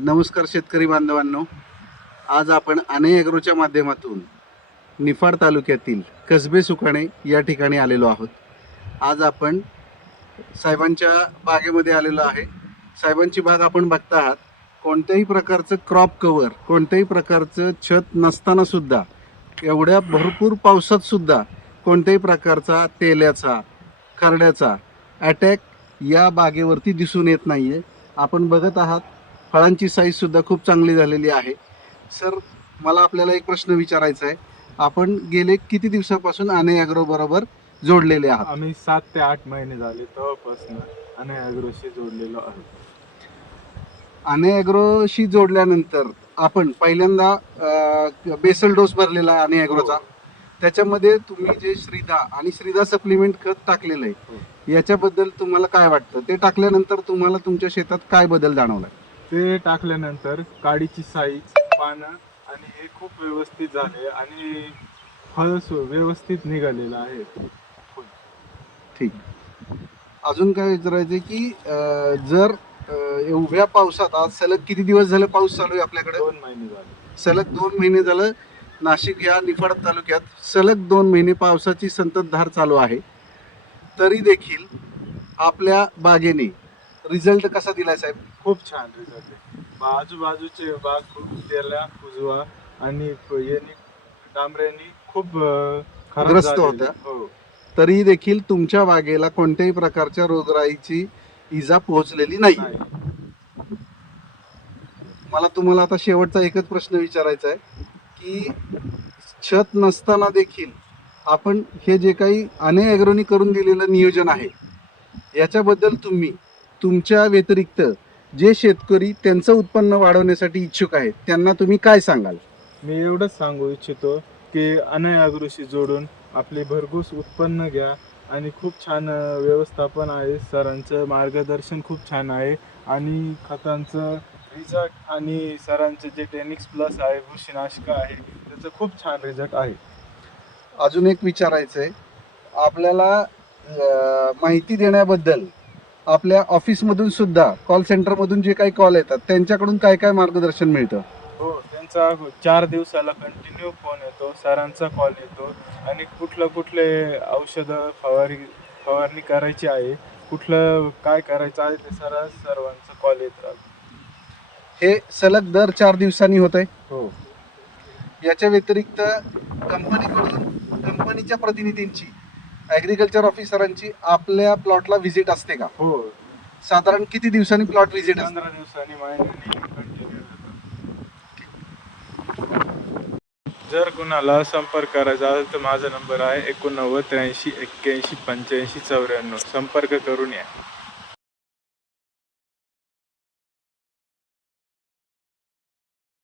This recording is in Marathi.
नमस्कार शेतकरी बांधवांनो. आज आपण अने ॲग्रोच्या माध्यमातून निफाड तालुक्यातील कसबे सुकाणे या ठिकाणी आलेलो आहोत. आज आपण साहेबांच्या बागेमध्ये आलेलो आहे. साहेबांची बाग आपण बघता आहात. कोणत्याही प्रकारचं क्रॉप कवर कोणत्याही प्रकारचं छत नसताना सुद्धा एवढ्या भरपूर पावसात सुद्धा कोणत्याही प्रकारचा तेल्याचा खरड्याचा अटॅक या बागेवरती दिसून येत नाही आहे आपण बघत आहात फळांची साईज सुद्धा खूप चांगली झालेली आहे. सर मला आपल्याला एक प्रश्न विचारायचा आहे. आपण गेले किती दिवसापासून आने ॲग्रो बरोबर जोडलेले आहात? आम्ही सात ते आठ महिने झाले तेव्हापासून आणि अॅग्रोशी जोडलेलो आहे आने ॲग्रोशी जोडल्यानंतर आपण पहिल्यांदा अं, बेसल डोस भरलेला आहे आने ॲग्रोचा त्याच्यामध्ये तुम्ही जे श्रीदा आणि श्रीदा सप्लिमेंट खत टाकलेलं आहे याच्याबद्दल तुम्हाला काय वाटतं? ते टाकल्यानंतर तुम्हाला तुमच्या शेतात काय बदल जाणवला ते टाकल्यानंतर काडीची साईज पानं आणि हे खूप व्यवस्थित झाले आणि फळ सु- व्यवस्थित निघालेलं आहे. ठीक. अजून काय विचारायचं की अं, जर अं, उभ्या पावसात आज सलग किती दिवस झाले पाऊस चालू आहे आपल्याकडे? दोन महिने झाले. सलग दोन महिने झालं. नाशिक या निफाड तालुक्यात सलग दोन महिने पावसाची संततधार चालू आहे. तरी देखील आपल्या बागेने रिझल्ट कसा दिलाय साहेब? खूप छान रिझल्ट आहे आजूबाजूचे बाग खूप तेल्या उजवा आणि याने डांबऱ्यानी खूप अं, खराब ग्रस्त झालेले. होत्या. हो तरी देखील तुमच्या बागेला कोणत्याही प्रकारच्या रोगराईची इजा पोहोचलेली नाही नाही मला तुम्हाला आता शेवटचा एकच प्रश्न विचारायचा आहे की छत नसताना देखील आपण हे जे काही अने ॲग्रोनी करून दिलेलं नियोजन आहे याच्याबद्दल तुम्ही तुमच्या व्यतिरिक्त जे शेतकरी त्यांचं उत्पन्न वाढवण्यासाठी इच्छुक आहेत त्यांना तुम्ही काय सांगाल? मी एवढंच सांगू इच्छितो की अनयागृषी जोडून आपले भरघोस उत्पन्न घ्या आणि खूप छान व्यवस्थापन आहे. सरांचं मार्गदर्शन खूप छान आहे आणि खतांचं रिझल्ट आणि सरांचं जे टेनिक्स प्लस आहे बुरशीनाशक आहे त्याचं खूप छान रिझल्ट आहे. अजून एक विचारायचं आहे आपल्याला माहिती देण्याबद्दल आपल्या ऑफिसमधून सुद्धा कॉल सेंटरमधून जे काही कॉल येतात त्यांच्याकडून काय काय मार्गदर्शन मिळतं? हो त्यांचा चार दिवसाला कंटिन्यू फोन येतो सरांचा कॉल येतो आणि कुठलं कुठले औषधं फवारी फवारणी करायची आहे कुठलं काय करायचं आहे ते सर सर्वांचा कॉल येत राहतो. हे सलग दर चार दिवसांनी होत आहे हो. याच्या व्यतिरिक्त कंपनीकडून कंपनीच्या प्रतिनिधींची ॲग्रिकल्चर ऑफिसरांची आपल्या प्लॉटला व्हिजिट असते का? हो. साधारण किती दिवसांनी प्लॉट व्हिजिट असते? पंधरा दिवसांनी जर कुणाला संपर्क करायचा असेल तर माझा नंबर आहे एकोणनव्वद त्र्याऐंशी एक्क्याऐंशी पंच्याऐंशी चौऱ्याण्णव. संपर्क करून या.